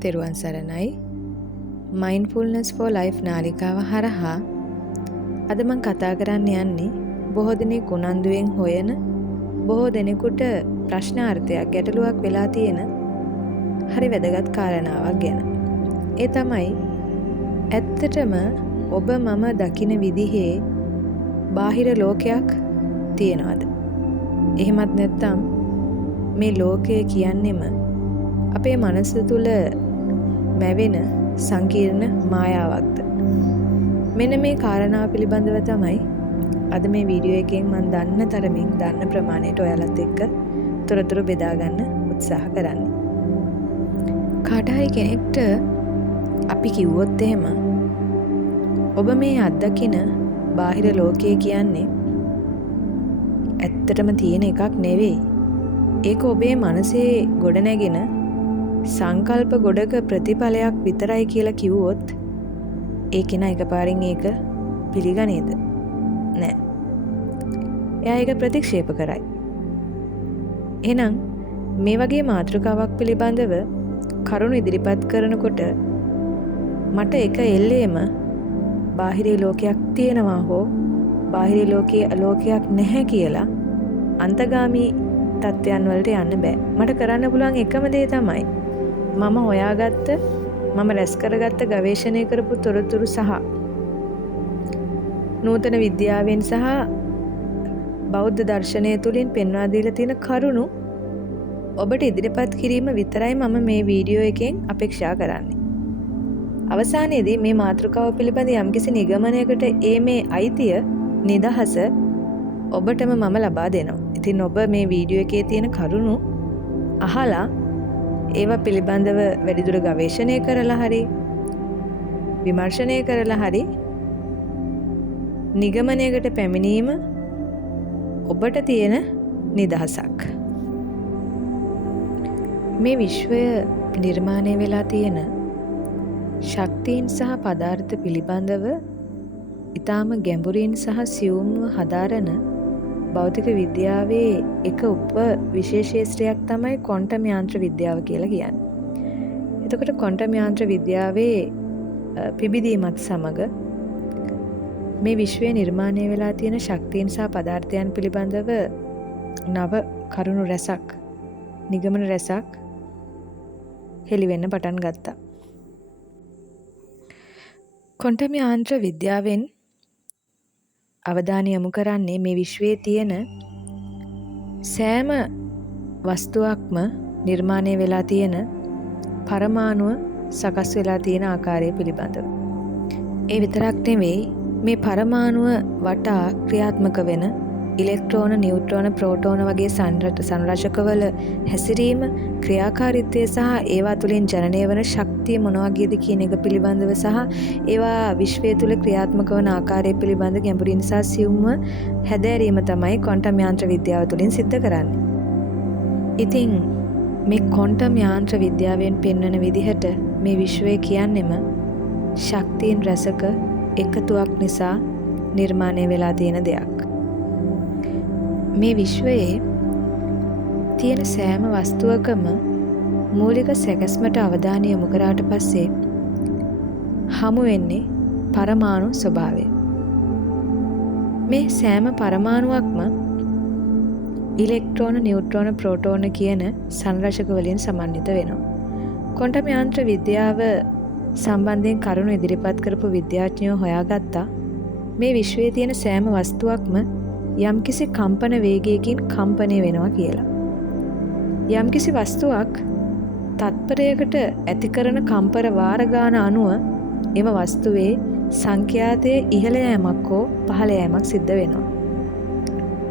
තෙරුවන් සරණයි. Mindfulness for Life නාලිකාව හරහා අද මම කතා කරන්න යන්නේ බොහෝ දෙනෙක් උනන්දුවෙන් හොයන බොහෝ දෙනෙකුට ප්‍රශ්නාර්ථයක් ගැටලුවක් වෙලා තියෙන හරි වැදගත් කාරණාවක් ගැන. ඒ තමයි ඇත්තටම ඔබ මම දකින විදිහේ බාහිර ලෝකයක් තියෙනවද? එහෙමත් නැත්නම් මේ ලෝකය කියන්නේම අපේ මනස තුල මැවෙන සංකීර්ණ මායාවක්ද? මෙන්න මේ කාරණාව පිළිබඳව තමයි අද මේ වීඩියෝ එකෙන් මම දන්න තරමින් දන්න ප්‍රමාණයට ඔයාලත් එක්ක තොරතුරු බෙදා ගන්න උත්සාහ කරන්නේ. කාට හරි කෙනෙක්ට අපි කිව්වොත් එහෙම ඔබ මේ අත්දකින බාහිර ලෝකය කියන්නේ ඇත්තටම තියෙන එකක් නෙවෙයි. ඒක ඔබේ මනසේ ගොඩනැගෙන සංකල්ප ගොඩක ප්‍රතිඵලයක් විතරයි කියලා කිව්වොත් ඒ කෙනා එකපාරින් ඒක පිළිගනේද? නෑ. එයා ඒක ප්‍රතික්ෂේප කරයි. එහෙනම් මේ වගේ මාතෘකාවක් පිළිබඳව කරුණු ඉදිරිපත් කරනකොට මට එක එල්ලේම බාහිර ලෝකයක් තියෙනවා හෝ බාහිර ලෝකයක් නැහැ කියලා අන්තගාමී තත්ත්වයන් වලට යන්න බෑ. මට කරන්න පුළුවන් එකම දේ තමයි මම හොයාගත්ත මම රැස් කරගත්ත ගවේෂණය කරපු තොරතුරු සහ නූතන විද්‍යාවෙන් සහ බෞද්ධ දර්ශනය තුලින් පෙන්වා දීලා තියෙන කරුණු ඔබට ඉදිරිපත් කිරීම විතරයි මම මේ වීඩියෝ එකෙන් අපේක්ෂා කරන්නේ. අවසානයේදී මේ මාතෘකාව පිළිබඳ යම්කිසි නිගමනයකට මේ අයිතිය නිදහස ඔබටම මම ලබා දෙනවා. ඉතින් ඔබ මේ වීඩියෝ එකේ තියෙන කරුණු අහලා ඒවා පිළිබඳව වැඩිදුර ගවේෂණය කරලා හරි විමර්ශනය කරලා හරි නිගමනයකට පැමිණීම ඔබට තියෙන නිදහසක්. මේ විශ්වය නිර්මාණය වෙලා තියෙන ශක්තියින් සහ පදාර්ථ පිළිබඳව ඊටාම ගැඹුරින් සහ සියුම්ව හදාරන භෞතික විද්‍යාවේ එක උප විශේෂේත්‍රයක් තමයි ක්වොන්ටම් යාන්ත්‍ර විද්‍යාව කියලා කියන්නේ. එතකොට ක්වොන්ටම් යාන්ත්‍ර විද්‍යාවේ පිබිදීමත් සමග මේ විශ්වය නිර්මාණය වෙලා තියෙන ශක්තියින් සහ පදාර්ථයන් පිළිබඳව නව කරුණු රැසක් නිගමන රැසක් හෙළි වෙන්න පටන් ගත්තා. ක්වොන්ටම් යාන්ත්‍ර විද්‍යාවෙන් අවධානය යොමු කරන්නේ මේ විශ්වයේ තියෙන සෑම වස්තුවක්ම නිර්මාණය වෙලා තියෙන පරමාණුව සකස් වෙලා තියෙන ආකාරය පිළිබඳව. ඒ විතරක් නෙවෙයි මේ පරමාණුව වටා ක්‍රියාත්මක වෙන ඉලෙක්ට්‍රෝන, නියුට්‍රෝන, ප්‍රෝටෝන වගේ සංරචකවල හැසිරීම, ක්‍රියාකාරීත්වය සහ ඒවා තුළින් ජනනය වන ශක්තිය මොන වගේද කියන එක පිළිබඳව සහ ඒවා විශ්වය තුළ ක්‍රියාත්මක වන ආකාරය පිළිබඳ ගැඹුරින් සහ සියුම්ව හැදෑරීම තමයි ක්වොන්ටම් යාන්ත්‍ර විද්‍යාව තුළින් සිද්ධ කරන්නේ. ඉතින් මේ ක්වොන්ටම් යාන්ත්‍ර විද්‍යාවෙන් පෙන්වන විදිහට මේ විශ්වය කියන්නේම ශක්තියින් රැසක එකතුවක් නිසා නිර්මාණය වෙලා තියෙන දෙයක්. මේ විශ්වයේ තියෙන සෑම වස්තුවකම මූලික සැකස්මට අවධානය යොමු කරාට පස්සේ හමු වෙන්නේ පරමාණු ස්වභාවය. මේ සෑම පරමාණුවක්ම ඉලෙක්ට්‍රෝන, නියුට්‍රෝන, ප්‍රෝටෝන කියන සංරචක වලින් සමන්විත වෙනවා. ක්වොන්ටම් යාන්ත්‍ර විද්‍යාව සම්බන්ධයෙන් කරුණු ඉදිරිපත් කරපු විද්‍යාඥයෝ හොයාගත්තා මේ විශ්වයේ තියෙන සෑම වස්තුවක්ම යම්කිසි කම්පන වේගයකින් කම්පණය වෙනවා කියලා. යම්කිසි වස්තුවක් තත්පරයකට ඇති කරන කම්පන වාර ගාන අනුව එම වස්තුවේ සංඛ්‍යාතයේ ඉහළ යෑමක් හෝ පහළ යෑමක් සිද්ධ වෙනවා.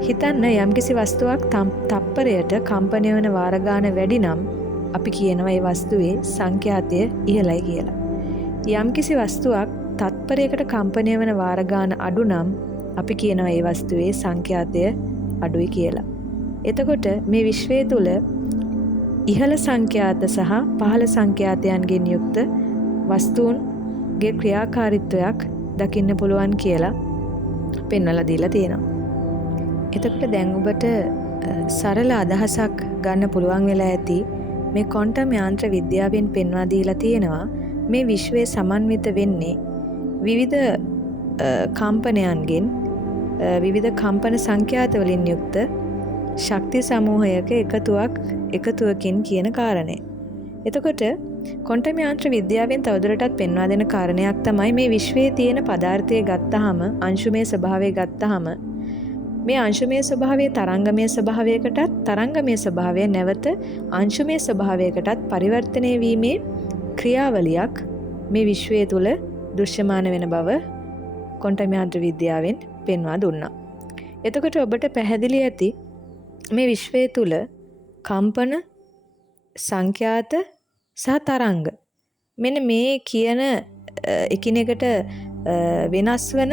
හිතන්න යම්කිසි වස්තුවක් තත්පරයට කම්පණය වෙන වාර ගාන වැඩි නම් අපි කියනවා ඒ වස්තුවේ සංඛ්‍යාතය ඉහළයි කියලා. යම්කිසි වස්තුවක් තත්පරයකට කම්පණය වෙන වාර ගාන අඩු නම් අපි කියනවා ඒ වස්තුවේ සංඛ්‍යාතය අඩුයි කියලා. එතකොට මේ විශ්වය තුල ඉහළ සංඛ්‍යාත සහ පහළ සංඛ්‍යාතයන්ගෙන් යුක්ත වස්තුන්ගේ ක්‍රියාකාරීත්වයක් දකින්න පුළුවන් කියලා පෙන්වලා දීලා තියෙනවා. එතකොට දැන් ඔබට සරල අදහසක් ගන්න පුළුවන් වෙලා ඇති මේ ක්වොන්ටම් යාන්ත්‍ර විද්‍යාවෙන් පෙන්වා දීලා තියෙනවා මේ විශ්වයේ සමන්විත වෙන්නේ විවිධ කම්පනයන්ගෙන් විවිධ කම්පන සංඛ්‍යාත වලින් යුක්ත ශක්ති සමූහයක එකතුවකින් කියන කාරණය. එතකොට ක්වොන්ටම් යාන්ත්‍ර විද්‍යාවෙන් තවදුරටත් පෙන්වා දෙන කාරණයක් තමයි මේ විශ්වයේ තියෙන පදාර්ථය ගත්තාම අංශුමය ස්වභාවය ගත්තාම මේ අංශුමය ස්වභාවයේ තරංගමය ස්වභාවයකටත් තරංගමය ස්වභාවය නැවත අංශුමය ස්වභාවයකටත් පරිවර්තනය වීමේ ක්‍රියාවලියක් මේ විශ්වය තුල දෘශ්‍යමාන වෙන බව ක්වොන්ටම් යාන්ත්‍ර විද්‍යාවෙන් පෙන්වා දුන්නා. එතකොට ඔබට පැහැදිලි ඇති මේ විශ්වය තුල කම්පන සංඛ්‍යාත සහ තරංග මෙන්න මේ කියන එකිනෙකට වෙනස් වන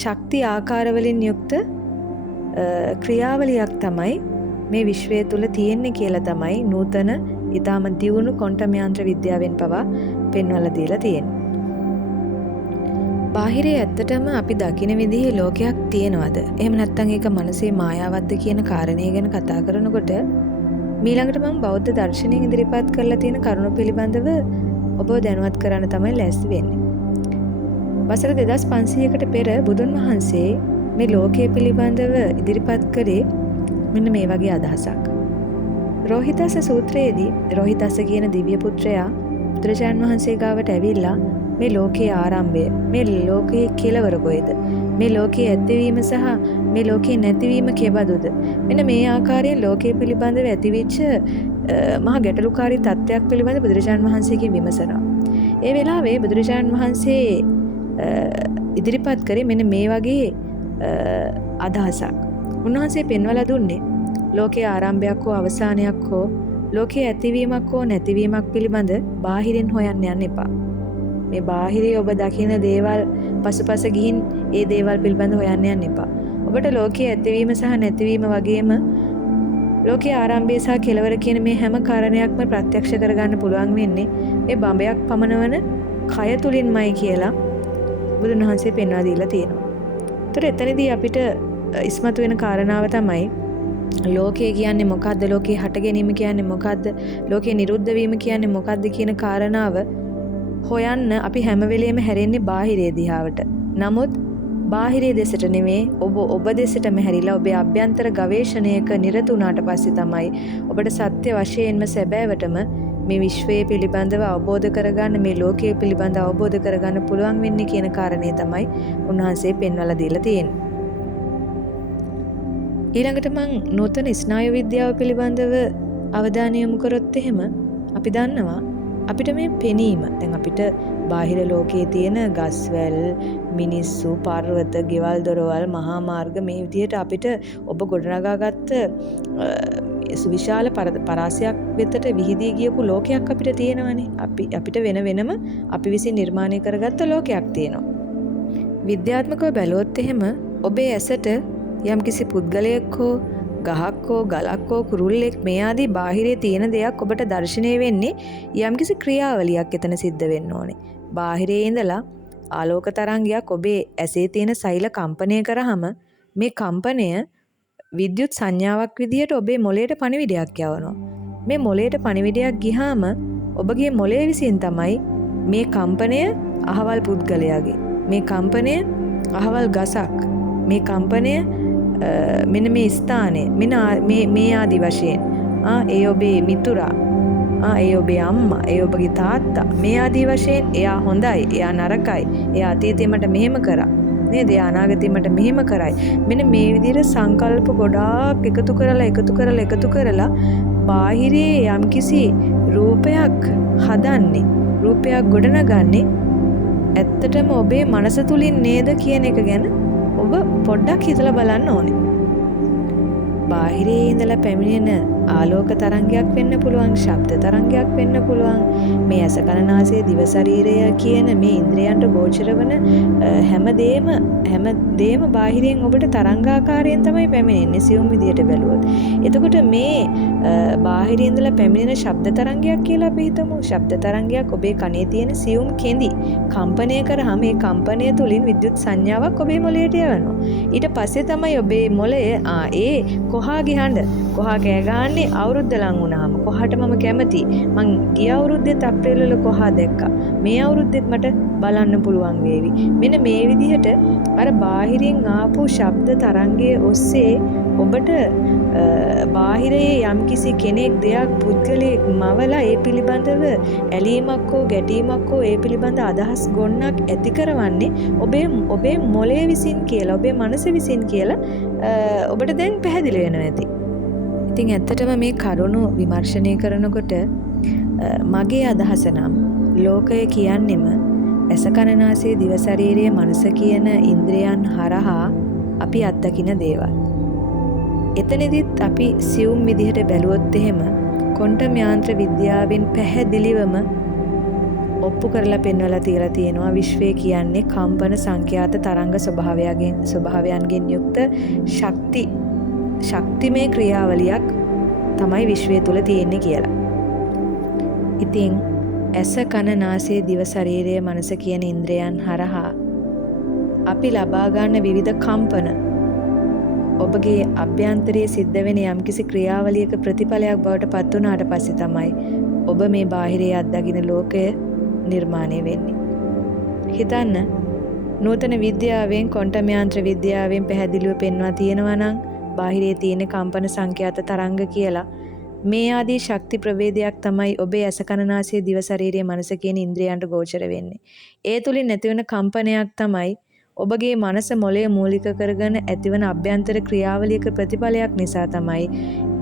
ශක්ති ආකාරවලින් යුක්ත ක්‍රියාවලියක් තමයි මේ විශ්වය තුල තියෙන්නේ කියලා තමයි නූතන ඊටම දියුණු ක්වොන්ටම් යාන්ත්‍ර විද්‍යාවෙන් පවා පෙන්වලා දීලා තියෙන්නේ. බාහිරේ ඇත්තටම අපි දකින විදිහේ ලෝකයක් තියෙනවද? එහෙම නැත්නම් ඒක මනසේ මායාවක්ද කියන කාරණේ ගැන කතා කරනකොට ඊළඟට මම බෞද්ධ දර්ශනයෙන් ඉදිරිපත් කරලා තියෙන කරුණු පිළිබඳව ඔබව දැනුවත් කරන්න තමයි ලෑස්ති වෙන්නේ. වසර 2500කට පෙර බුදුන් වහන්සේ මේ ලෝකයේ පිළිබඳව ඉදිරිපත් කරේ මෙන්න මේ වගේ අදහසක්. රෝහිතස්ස සූත්‍රයේදී රෝහිතස්ස කියන දිව්‍ය පුත්‍රයා බුදුරජාණන් වහන්සේ ගාවට ඇවිල්ලා මේ ලෝකයේ ආරම්භය, මේ ලෝකයේ කෙලවර කොහෙද? මේ ලෝකයේ ඇතිවීම සහ මේ ලෝකයේ නැතිවීම කෙබඳුද? මෙන්න මේ ආකාරයෙන් ලෝකයේ පිළිබඳව ඇතිවෙච්ච මහා ගැටලුකාරී තත්ත්වයක් පිළිබඳව බුදුරජාණන් වහන්සේගෙන් විමසනවා. ඒ වෙලාවේ බුදුරජාණන් වහන්සේ ඉදිරිපත් කරේ මෙන්න මේ වගේ අදහසක්. උන්වහන්සේ පෙන්වලා දුන්නේ ලෝකයේ ආරම්භයක් හෝ අවසානයක් හෝ ලෝකයේ ඇතිවීමක් හෝ නැතිවීමක් පිළිබඳ බාහිරින් හොයන්න යන්න එපා. මේ බාහිරේ ඔබ දකින දේවල් පසුපස ගිහින් ඒ දේවල් පිළිබඳ හොයන්න යන්න එපා. ඔබට ලෝකයේ ඇතිවීම සහ නැතිවීම වගේම ලෝකයේ ආරම්භය සහ කෙලවර කියන මේ හැම කාරණයක්ම ප්‍රත්‍යක්ෂ කරගන්න පුළුවන් වෙන්නේ මේ බඹයක් පමණවන කය තුලින්මයි කියලා බුදුන් වහන්සේ පෙන්වා දීලා තියෙනවා. ඒතර එතනදී අපිට ඉස්මතු වෙන කාරණාව තමයි ලෝකය කියන්නේ මොකද්ද? ලෝකේ හට ගැනීම කියන්නේ මොකද්ද? ලෝකේ නිරුද්ධ වීම කියන්නේ මොකද්ද කියන කාරණාව හොයන්න අපි හැම වෙලෙම හැරෙන්නේ බාහිරයේ දිහාවට. නමුත් බාහිරයේ දෙසට නෙමේ ඔබ දෙසටම හැරිලා ඔබේ අභ්‍යන්තර ගවේෂණයක නිරත වුණාට පස්සේ තමයි ඔබට සත්‍ය වශයෙන්ම සැබෑවටම මේ විශ්වයේ පිළිබඳව අවබෝධ කරගන්න, මේ ලෝකයේ පිළිබඳව අවබෝධ කරගන්න පුළුවන් වෙන්නේ කියන කාරණේ තමයි උන්වහන්සේ පෙන්වලා දීලා තියෙන්නේ. ඊළඟට මම නූතන ස්නායු විද්‍යාව පිළිබඳව අවධානය යොමු කරොත් එහෙම අපි දන්නවා අපිට මේ පෙනීම දැන් අපිට බාහිර ලෝකයේ තියෙන ගස්වැල්, මිනිස්සු, පර්වත, ගෙවල් දොරවල්, මහා මාර්ග මේ විදිහට අපිට ඔබ ගොඩනගාගත්ත සුවිශාල පරාසයක් වෙතට විහිදී ගියපු ලෝකයක් අපිට තියෙනවනේ. අපිට වෙනම අපි විසින් නිර්මාණය කරගත්ත ලෝකයක් තියෙනවා. විද්‍යාත්මකව බැලුවොත් එහෙම ඔබේ ඇසට යම්කිසි පුද්ගලයෙක් හෝ ගහක් හෝ ගලක් හෝ කුරුල්ලෙක් මේ ආදී බාහිරේ තියෙන දෙයක් ඔබට දැర్శණය වෙන්නේ යම්කිසි ක්‍රියාවලියක් එතන සිද්ධ වෙන්න ඕනේ. බාහිරේ ඉඳලා ආලෝක තරංගයක් ඔබේ ඇසේ තියෙන සෛල කම්පණය කරාම මේ කම්පණය විද්‍යුත් සංඥාවක් විදියට ඔබේ මොළයට පණිවිඩයක් යවනවා. මේ මොළයට පණිවිඩයක් ගියාම ඔබගේ මොළය විසින් තමයි මේ කම්පණය අහවල් පුද්ගලයාගේ, මේ කම්පණය අහවල් ගසක්, මේ කම්පණය මෙන්න මේ ස්ථානය, මේ ආදි වශයෙන් ඒ ඔබේ මිතුරා, ඒ ඔබේ අම්මා, ඒ ඔබගේ තාත්තා, මේ ආදි වශයෙන් එයා හොඳයි, එයා නරකයි, එයා අතීතේ මට මෙහෙම කරා නේද, එයා අනාගතේ මට මෙහෙම කරයි, මෙන්න මේ විදිහට සංකල්ප ගොඩාක් එකතු කරලා බාහිරේ යම්කිසි රූපයක් හදන්නේ, රූපයක් ගොඩනගන්නේ ඇත්තටම ඔබේ මනස තුලින් නේද කියන එක ගැන ඔබ පොඩ්ඩක් හිතලා බලන්න ඕනේ. බාහිරේ ඉඳලා පැමිණෙන ආලෝක තරංගයක් වෙන්න පුළුවන්, ශබ්ද තරංගයක් වෙන්න පුළුවන්, මේ ඇස කන නාසය දිව ශරීරය කියන මේ ඉන්ද්‍රයන්ට ගෝචර වන හැමදේම බාහිරෙන් ඔබට තරංගාකාරයෙන් තමයි පැමිණෙන්නේ සියුම් විදියට බැලුවොත්. එතකොට මේ බාහිරින් ඉඳලා පැමිණෙන ශබ්ද තරංගයක් කියලා අපි හිතමු. ශබ්ද තරංගයක් ඔබේ කනේ තියෙන සියුම් කෙඳි කම්පනය කරාම මේ කම්පනය තුලින් විද්‍යුත් සංඥාවක් ඔබේ මොළයට යවනවා. ඊට පස්සේ තමයි ඔබේ මොළය කොහා ගියහඬ කොහා කෑ ගහන්නේ අවුරුද්ද ලං වුණාම. කොහාට මම කැමති. මං ගිය අවුරුද්දෙත් අප්‍රේල් වල කොහා දැක්කා. මේ අවුරුද්දෙත් මට බලන්න පුළුවන් වේවි. මෙන්න මේ විදිහට අර බාහිරින් ආපු ශබ්ද තරංගයේ ඔස්සේ ඔබට බාහිරයේ යම්කිසි කෙනෙක් දෙයක් පුද්ගලයෙක් මවලා ඒ පිළිබඳව ඇලීමක් හෝ ගැටීමක් හෝ ඒ පිළිබඳ අදහස් ගොන්නක් ඇති කරවන්නේ ඔබේ මොළය විසින් කියලා, ඔබේ මනස විසින් කියලා ඔබට දැන් පැහැදිලි වෙනවා ඇති. ඉතින් ඇත්තටම මේ කරුණු විමර්ශනය කරනකොට මගේ අදහස නම් ලෝකය කියන්නෙම ඇස කන නාසය දිව ශරීරය මනස කියන ඉන්ද්‍රයන් හරහා අපි අත්දකින දේවල්. එතනදිත් අපි සියුම් විදිහට බැලුවොත් එහෙම ක්වොන්ටම් යාන්ත්‍ර විද්‍යාවෙන් පැහැදිලිවම ඔප්පු කරලා පෙන්වලා තියලා තියෙනවා විශ්වය කියන්නේ කම්පන සංඛ්‍යාත තරංග ස්වභාවයන්ගෙන් යුක්ත ශක්තිමය ක්‍රියාවලියක් තමයි විශ්වය තුල තියෙන්නේ කියලා. ඉතින් ඇස කන නාසය දිව ශරීරය මනස කියන ඉන්ද්‍රයන් හරහා අපි ලබා ගන්න විවිධ කම්පන ඔබගේ අභ්‍යන්තරයේ සිද්ධ වෙන යම්කිසි ක්‍රියාවලියක ප්‍රතිඵලයක් බවට පත් වුණාට පස්සේ තමයි ඔබ මේ බාහිරයේ අත්දකින ලෝකය නිර්මාණය වෙන්නේ. හිතන්න නූතන විද්‍යාවෙන් ක්වොන්ටම් යාන්ත්‍ර විද්‍යාවෙන් පැහැදිලිව පෙන්වා තියෙනවා නම් බාහිරයේ තියෙන කම්පන සංඛ්‍යාත තරංග කියලා මේ ආදී ශක්ති ප්‍රවේදයක් තමයි ඔබේ ඇස කන නාසය දිව ශරීරය මනස කියන ඉන්ද්‍රියන්ට ගෝචර වෙන්නේ. ඒ තුලින් නැතිවන කම්පනයක් තමයි ඔබගේ මනස මොළය මූලික කරගෙන ඇතිවන අභ්‍යන්තර ක්‍රියාවලියක ප්‍රතිඵලයක් නිසා තමයි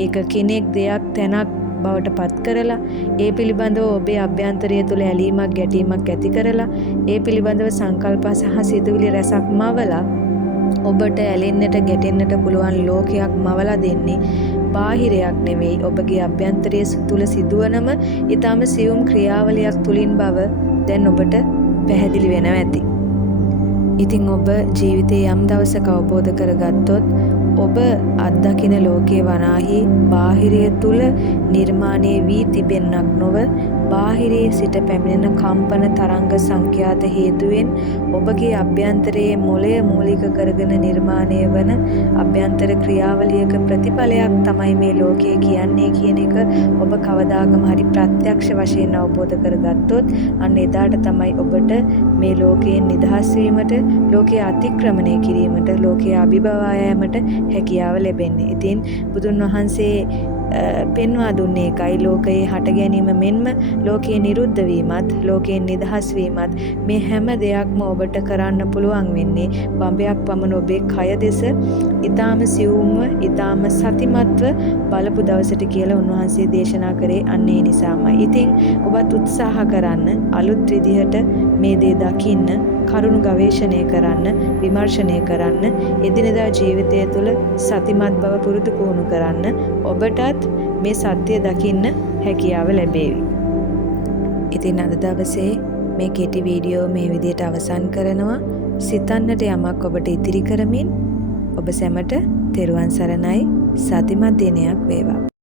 ඒක කෙනෙක් දෙයක් තැනක් බවට පත් කරලා ඒ පිළිබඳව ඔබේ අභ්‍යන්තරය තුළ ඇලීමක් ගැටීමක් ඇති කරලා ඒ පිළිබඳව සංකල්ප සහ සිතුවිලි රැසක් මවලා ඔබට ඇලෙන්නට ගැටෙන්නට පුළුවන් ලෝකයක් මවලා දෙන්නේ බාහිරයක් නෙවෙයි ඔබගේ අභ්‍යන්තරයේ තුල සිදුවනම ඊටම සියුම් ක්‍රියාවලියක් තුලින් බව දැන් ඔබට පැහැදිලි වෙනවා ඇති. ඉතින් ඔබ ජීවිතේ යම් දවසක අවබෝධ කරගත්තොත් ඔබ අත්දකින ලෝකේ වනාහි බාහිරය තුල නිර්මාණය වී තිබෙන්නක් නොව බාහිරයේ සිට පැමිණෙන කම්පන තරංග සංඛ්‍යාත හේතුවෙන් ඔබගේ අභ්‍යන්තරයේ මොළය මූලික කරගෙන නිර්මාණය වන අභ්‍යන්තර ක්‍රියාවලියක ප්‍රතිඵලයක් තමයි මේ ලෝකය කියන්නේ කියන එක ඔබ කවදාකම හරි ප්‍රත්‍යක්ෂ වශයෙන් අවබෝධ කරගත්තොත් අන්න එදාට තමයි ඔබට මේ ලෝකයෙන් නිදහස් වීමට, ලෝකයේ අතික්‍රමණය කිරීමට, ලෝකයේ අභිබවා යාමට හැකියාව ලැබෙන්නේ. ඉතින් බුදුන් වහන්සේ පෙන්වා දුන්නේ එකයි ලෝකයේ හට ගැනීම මෙන්ම ලෝකයේ නිරුද්ධ වීමත්, ලෝකයෙන් නිදහස් වීමත් මේ හැම දෙයක්ම ඔබට කරන්න පුළුවන් වෙන්නේ බඹයක් පමණ ඔබේ කය දෙස ඊටාම සියුම්ව, ඊටාම සතිමත්ව බලපු දවසට කියලා උන්වහන්සේ දේශනා කරේ අන්න ඒ නිසාමයි. ඉතින් ඔබත් උත්සාහ කරන්න අලුත් විදිහට මේ දේ දකින්න, කරුණු ගවේෂණය කරන්න, විමර්ශනය කරන්න, එදිනෙදා ජීවිතය තුළ සතිමත් බව පුරුදු පුහුණු කරන්න ඔබටත් මේ සත්‍ය දකින්න හැකියාව ලැබේවි. ඉතින් අද දවසේ මේ කෙටි වීඩියෝ මේ විදිහට අවසන් කරනවා. සිතන්නට යමක් ඔබට ඉතිරි කරමින් ඔබ සැමට තෙරුවන් සරණයි. සතිමත් දිනයක් වේවා.